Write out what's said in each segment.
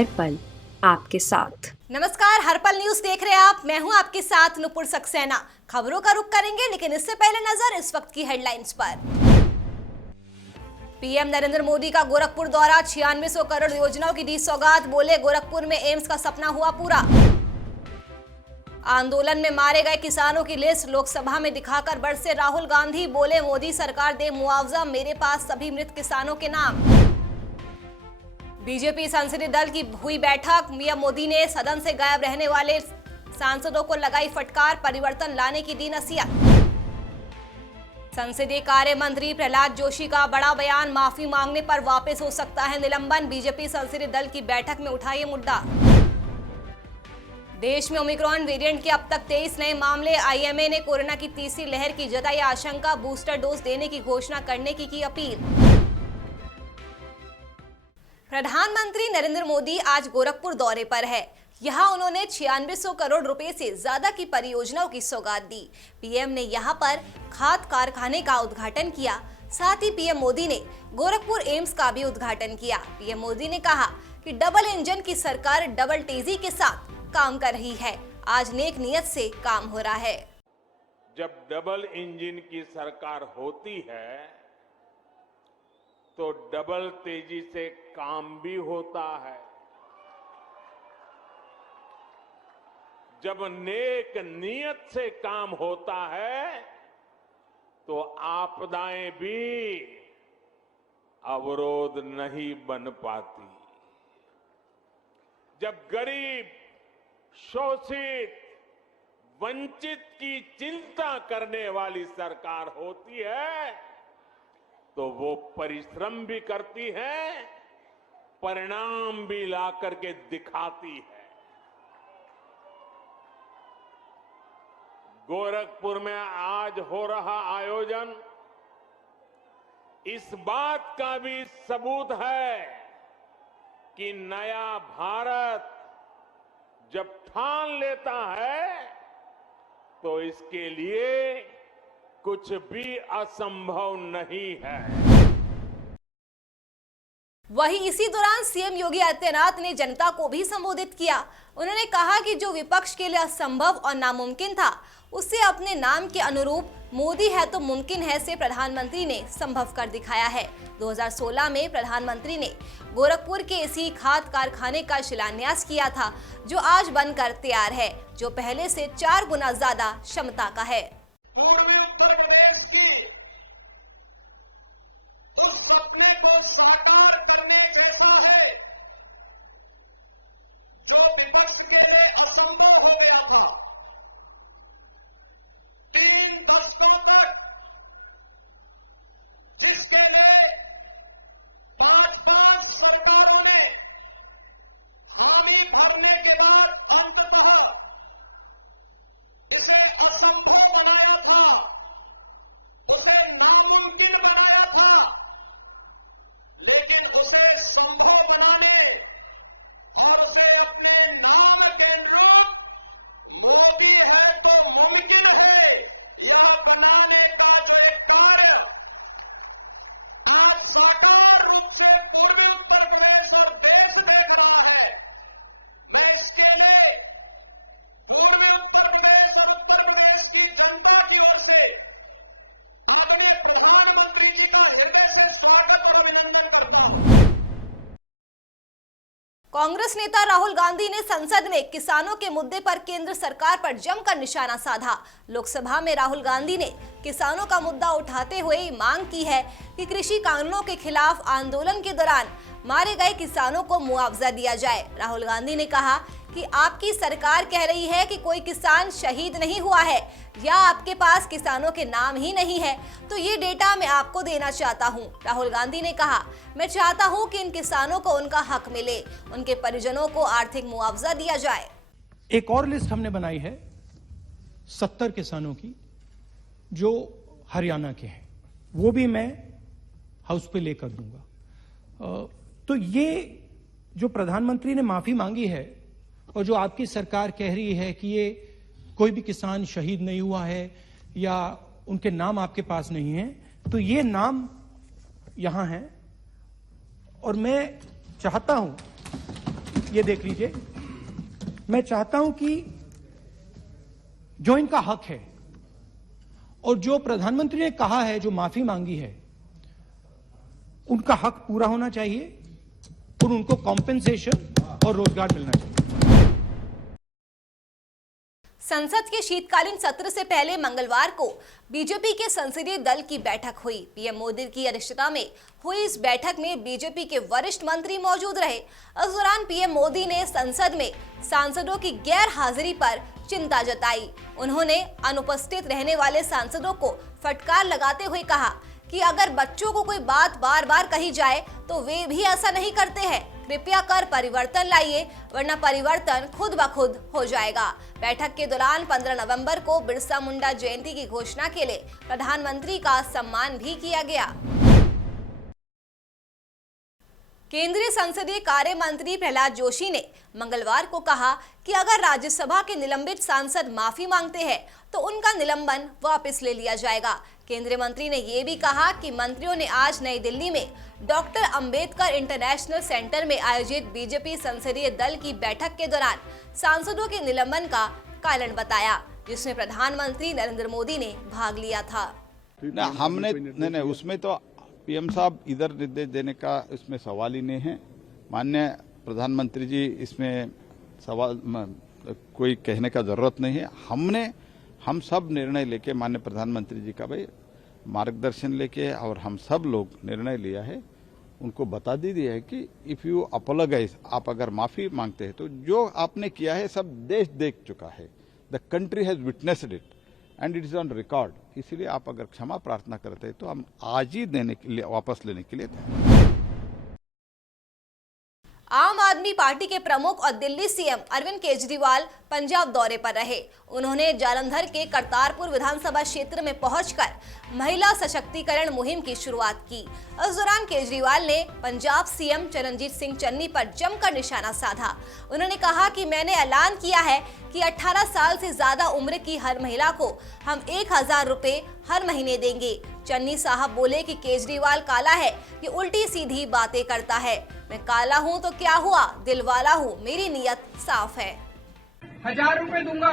हर पल आपके साथ। नमस्कार, हर पल न्यूज देख रहे हैं आप। मैं हूं आपके साथ नुपुर सक्सेना। खबरों का रुख करेंगे, लेकिन इससे पहले नजर इस वक्त की हेडलाइंस पर। पीएम नरेंद्र मोदी का गोरखपुर दौरा, 9600 करोड़ योजनाओं की दी सौगात, बोले गोरखपुर में एम्स का सपना हुआ पूरा। आंदोलन में मारे गए किसानों की लिस्ट लोकसभा में दिखाकर बरसे राहुल गांधी, बोले मोदी सरकार दे मुआवजा, मेरे पास सभी मृत किसानों के नाम। बीजेपी संसदीय दल की हुई बैठक, पीएम मोदी ने सदन से गायब रहने वाले सांसदों को लगाई फटकार, परिवर्तन लाने की दी नसीहत। संसदीय कार्य मंत्री प्रहलाद जोशी का बड़ा बयान, माफी मांगने पर वापस हो सकता है निलंबन, बीजेपी संसदीय दल की बैठक में उठा ये मुद्दा। देश में ओमिक्रॉन वेरिएंट के अब तक 23 नए मामले, आईएमए ने कोरोना की तीसरी लहर की जताई आशंका, बूस्टर डोज देने की घोषणा करने की अपील। प्रधानमंत्री नरेंद्र मोदी आज गोरखपुर दौरे पर है। यहां उन्होंने 9600 करोड़ रुपए से ज्यादा की परियोजनाओं की सौगात दी। पीएम ने यहां पर खाद कारखाने का उद्घाटन किया। साथ ही पीएम मोदी ने गोरखपुर एम्स का भी उद्घाटन किया। पीएम मोदी ने कहा कि डबल इंजन की सरकार डबल तेजी के साथ काम कर रही है। आज नेक नियत से काम हो रहा है। जब डबल इंजन की सरकार होती है तो डबल तेजी से काम भी होता है। जब नेक नियत से काम होता है तो आपदाएं भी अवरोध नहीं बन पाती। जब गरीब, शोषित, वंचित की चिंता करने वाली सरकार होती है तो वो परिश्रम भी करती है, परिणाम भी ला करके दिखाती है। गोरखपुर में आज हो रहा आयोजन इस बात का भी सबूत है कि नया भारत जब ठान लेता है तो इसके लिए कुछ भी असंभव नहीं है। वहीं इसी दौरान सीएम योगी आदित्यनाथ ने जनता को भी संबोधित किया। उन्होंने कहा कि जो विपक्ष के लिए असंभव और नामुमकिन था, उसे अपने नाम के अनुरूप मोदी है तो मुमकिन है से प्रधानमंत्री ने संभव कर दिखाया है। 2016 में प्रधानमंत्री ने गोरखपुर के इसी खाद कारखाने का शिलान्यास किया था, जो आज बनकर तैयार है, जो पहले से 4 गुना ज्यादा क्षमता का है। पूर्वी उत्तर प्रदेश की उस सपने को साकार करने जैसा है जो विपक्ष के लिए असंभव हो गया था। 3 दशकों तक जिसके लिए 5-5 सरकारों ने हामी भरने के बाद अंततः इसे असंभव बनाया था, उसे नामुमकिन बनाया था, लेकिन उसे संभव बनाने और उसे अपने नाम के अनुरूप मोदी है तो मुमकिन है यह बनाने का जो एक कार्य आज साकार रूप से पूर्वी उत्तर प्रदेश और देश देख रहा है, मैं इसके लिए पूर्वी उत्तर प्रदेश और उत्तर प्रदेश की जनता की ओर से आदरणीय प्रधानमंत्री जी का हृदय से स्वागत और अभिनंदन करता हूं। कांग्रेस नेता राहुल गांधी ने संसद में किसानों के मुद्दे पर केंद्र सरकार पर जमकर निशाना साधा। लोकसभा में राहुल गांधी ने किसानों का मुद्दा उठाते हुए मांग की है कि कृषि कानूनों के खिलाफ आंदोलन के दौरान मारे गए किसानों को मुआवजा दिया जाए। राहुल गांधी ने कहा कि आपकी सरकार कह रही है कि कोई किसान शहीद नहीं हुआ है या आपके पास किसानों के नाम ही नहीं है, तो ये डेटा मैं आपको देना चाहता हूं। राहुल गांधी ने कहा, मैं चाहता हूं कि इन किसानों को उनका हक मिले, उनके परिजनों को आर्थिक मुआवजा दिया जाए। एक और लिस्ट हमने बनाई है 70 किसानों की जो हरियाणा के हैं, वो भी मैं हाउस पे लेकर दूंगा। तो ये जो प्रधानमंत्री ने माफी मांगी है और जो आपकी सरकार कह रही है कि ये कोई भी किसान शहीद नहीं हुआ है या उनके नाम आपके पास नहीं है, तो ये नाम यहां है और मैं चाहता हूं ये देख लीजिए, मैं चाहता हूं कि जो इनका हक है और जो प्रधानमंत्री ने कहा है, जो माफी मांगी है, उनका हक पूरा होना चाहिए और उनको कॉम्पेंसेशन और रोजगार मिलना चाहिए। संसद के शीतकालीन सत्र से पहले मंगलवार को बीजेपी के संसदीय दल की बैठक हुई। पीएम मोदी की अध्यक्षता में हुई इस बैठक में बीजेपी के वरिष्ठ मंत्री मौजूद रहे। इस दौरान पीएम मोदी ने संसद में सांसदों की गैर हाजिरी पर चिंता जताई। उन्होंने अनुपस्थित रहने वाले सांसदों को फटकार लगाते हुए कहा कि अगर बच्चों को कोई बात बार बार कही जाए तो वे भी ऐसा नहीं करते हैं। कृपया कर परिवर्तन लाइए, वरना परिवर्तन खुद ब खुद हो जाएगा। बैठक के दौरान 15 नवंबर को बिरसा मुंडा जयंती की घोषणा के लिए प्रधानमंत्री का सम्मान भी किया गया। केंद्रीय संसदीय कार्य मंत्री प्रहलाद जोशी ने मंगलवार को कहा कि अगर राज्यसभा के निलंबित सांसद माफी मांगते हैं तो उनका निलंबन वापस ले लिया जाएगा। केंद्रीय मंत्री ने यह भी कहा कि मंत्रियों ने आज नई दिल्ली में डॉक्टर अंबेडकर इंटरनेशनल सेंटर में आयोजित बीजेपी संसदीय दल की बैठक के दौरान सांसदों के निलंबन का कारण बताया, जिसमें प्रधानमंत्री नरेंद्र मोदी ने भाग लिया था। हमने नहीं, उसमें तो पीएम साहब इधर निर्देश देने का इसमें सवाल ही नहीं है। माननीय प्रधानमंत्री जी, इसमें सवाल कोई कहने का जरूरत नहीं है। हम सब निर्णय लेके माननीय प्रधानमंत्री जी का भाई मार्गदर्शन लेके और हम सब लोग निर्णय लिया है, उनको बता दी दिया है कि इफ यू अपोलोगाइज, आप अगर माफी मांगते हैं तो जो आपने किया है सब देश देख चुका है। The country has witnessed it and it is on record. इसीलिए आप अगर क्षमा प्रार्थना करते हैं तो हम आज ही देने के लिए, वापस लेने के लिए तैयार। आम आदमी पार्टी के प्रमुख और दिल्ली सीएम अरविंद केजरीवाल पंजाब दौरे पर रहे। उन्होंने जालंधर के करतारपुर विधानसभा क्षेत्र में पहुंचकर महिला सशक्तिकरण मुहिम की शुरुआत की। इस दौरान केजरीवाल ने पंजाब सीएम चरणजीत सिंह चन्नी पर जमकर निशाना साधा। उन्होंने कहा कि मैंने ऐलान किया है कि 18 साल से ज्यादा उम्र की हर महिला को हम 1000 रुपए हर महीने देंगे। चन्नी साहब बोले कि केजरीवाल काला है, ये उल्टी सीधी बातें करता है। मैं काला हूँ तो क्या हुआ, दिल वाला हूँ, मेरी नीयत साफ है। 1000 रुपए दूंगा।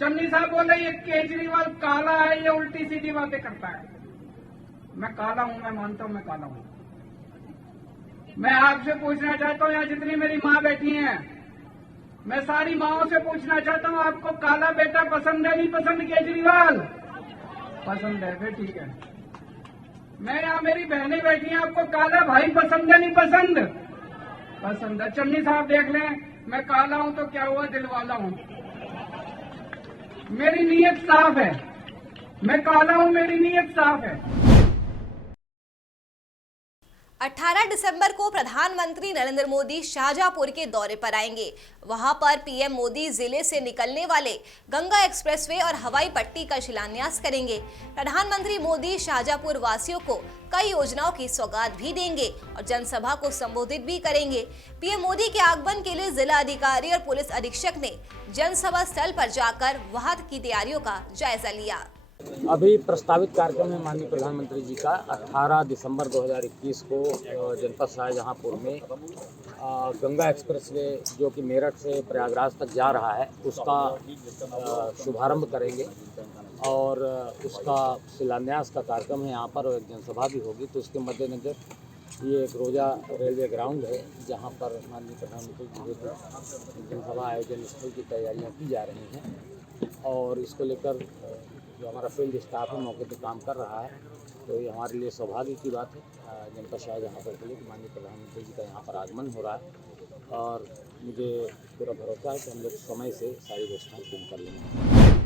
चन्नी साहब बोले ये केजरीवाल काला है, ये उल्टी सीधी बातें करता है। मैं काला हूँ, मैं मानता हूँ मैं काला हूँ। मैं आपसे पूछना चाहता हूँ, यहाँ जितनी मेरी माँ बैठी हैं, मैं सारी माओं से पूछना चाहता हूँ, आपको काला बेटा पसंद है नहीं पसंद? केजरीवाल पसंद है, फिर ठीक है। मैं यहाँ मेरी बहनें बैठी हैं, आपको काला भाई पसंद है नहीं पसंद? पसंद है। चन्नी साहब देख लें, मैं काला हूं तो क्या हुआ, दिल वाला हूं। मेरी नीयत साफ है। मैं काला हूं, मेरी नीयत साफ है। 18 दिसंबर को प्रधानमंत्री नरेंद्र मोदी शाहजहांपुर के दौरे पर आएंगे। वहां पर पीएम मोदी जिले से निकलने वाले गंगा एक्सप्रेसवे और हवाई पट्टी का शिलान्यास करेंगे। प्रधानमंत्री मोदी शाहजहांपुर वासियों को कई योजनाओं की सौगात भी देंगे और जनसभा को संबोधित भी करेंगे। पीएम मोदी के आगमन के लिए जिला अधिकारी और पुलिस अधीक्षक ने जनसभा स्थल पर जाकर वहां की तैयारियों का जायजा लिया। अभी प्रस्तावित कार्यक्रम में माननीय प्रधानमंत्री जी का 18 दिसंबर 2021 को जनपद शाहजहांपुर में गंगा एक्सप्रेसवे जो कि मेरठ से प्रयागराज तक जा रहा है, उसका शुभारंभ करेंगे और उसका शिलान्यास का कार्यक्रम है यहाँ पर, और एक जनसभा भी होगी। तो उसके मद्देनजर ये एक रोजा रेलवे ग्राउंड है जहाँ पर माननीय प्रधानमंत्री जी के जनसभा आयोजन स्थल की तैयारियाँ की जा रही हैं और इसको लेकर जो हमारा फील्ड स्टाफ है मौके पे काम कर रहा है। तो ये हमारे लिए सौभाग्य की बात है जनपद शाहजहांपुर के लिए कि माननीय प्रधानमंत्री जी का यहाँ पर आगमन हो रहा है और मुझे पूरा भरोसा है कि हम लोग समय से सारी व्यवस्थाएं पूर्ण कर लेंगे।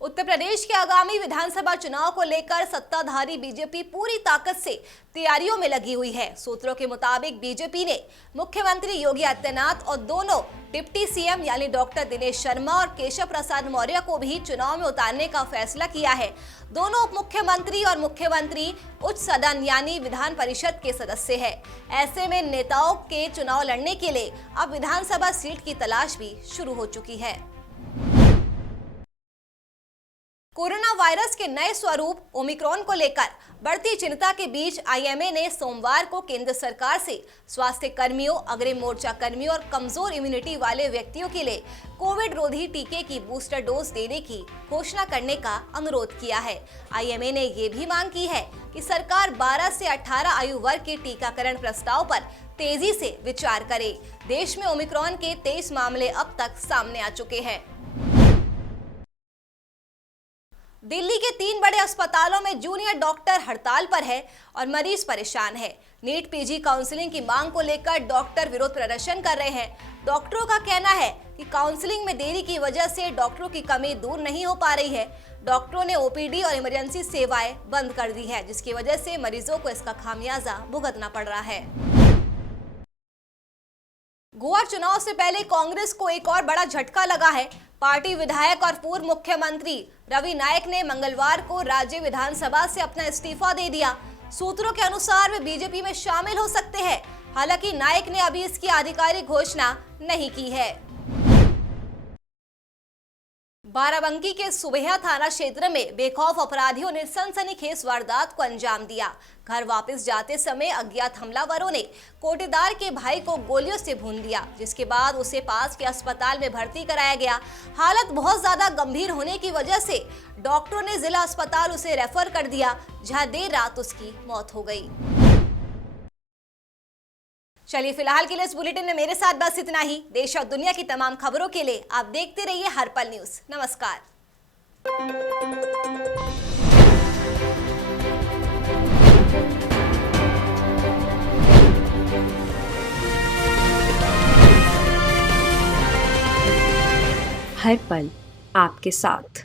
उत्तर प्रदेश के आगामी विधानसभा चुनाव को लेकर सत्ताधारी बीजेपी पूरी ताकत से तैयारियों में लगी हुई है। सूत्रों के मुताबिक बीजेपी ने मुख्यमंत्री योगी आदित्यनाथ और दोनों डिप्टी सीएम यानी डॉक्टर दिनेश शर्मा और केशव प्रसाद मौर्य को भी चुनाव में उतारने का फैसला किया है। दोनों उप मुख्यमंत्री और मुख्यमंत्री उच्च सदन यानी विधान परिषद के सदस्य है। ऐसे में नेताओं के चुनाव लड़ने के लिए अब विधानसभा सीट की तलाश भी शुरू हो चुकी है। कोरोना वायरस के नए स्वरूप ओमिक्रॉन को लेकर बढ़ती चिंता के बीच आईएमए ने सोमवार को केंद्र सरकार से स्वास्थ्य कर्मियों, अग्रिम मोर्चा कर्मियों और कमजोर इम्यूनिटी वाले व्यक्तियों के लिए कोविड रोधी टीके की बूस्टर डोज देने की घोषणा करने का अनुरोध किया है। आईएमए ने ये भी मांग की है कि सरकार 12 से 18 आयु वर्ग के टीकाकरण प्रस्ताव पर तेजी से विचार करे। देश में ओमिक्रॉन के 23 मामले अब तक सामने आ चुके हैं। दिल्ली के 3 बड़े अस्पतालों में जूनियर डॉक्टर हड़ताल पर है और मरीज परेशान है। नीट पीजी काउंसलिंग की मांग को लेकर डॉक्टर विरोध प्रदर्शन कर रहे हैं। डॉक्टरों का कहना है कि काउंसलिंग में देरी की वजह से डॉक्टरों की कमी दूर नहीं हो पा रही है। डॉक्टरों ने ओपीडी और इमरजेंसी सेवाएं बंद कर दी है, जिसकी वजह से मरीजों को इसका खामियाजा भुगतना पड़ रहा है। गोवा चुनाव से पहले कांग्रेस को एक और बड़ा झटका लगा है। पार्टी विधायक और पूर्व मुख्यमंत्री रवि नायक ने मंगलवार को राज्य विधानसभा से अपना इस्तीफा दे दिया। सूत्रों के अनुसार वे बीजेपी में शामिल हो सकते हैं। हालांकि नायक ने अभी इसकी आधिकारिक घोषणा नहीं की है। बाराबंकी के सुबेहा थाना क्षेत्र में बेखौफ अपराधियों ने सनसनीखेज वारदात को अंजाम दिया। घर वापस जाते समय अज्ञात हमलावरों ने कोटेदार के भाई को गोलियों से भून दिया, जिसके बाद उसे पास के अस्पताल में भर्ती कराया गया। हालत बहुत ज्यादा गंभीर होने की वजह से डॉक्टरों ने जिला अस्पताल उसे रेफर कर दिया, जहां देर रात उसकी मौत हो गई। चलिए फिलहाल के लिए इस बुलेटिन में मेरे साथ बस इतना ही। देश और दुनिया की तमाम खबरों के लिए आप देखते रहिए हर पल न्यूज। नमस्कार। हर पल आपके साथ।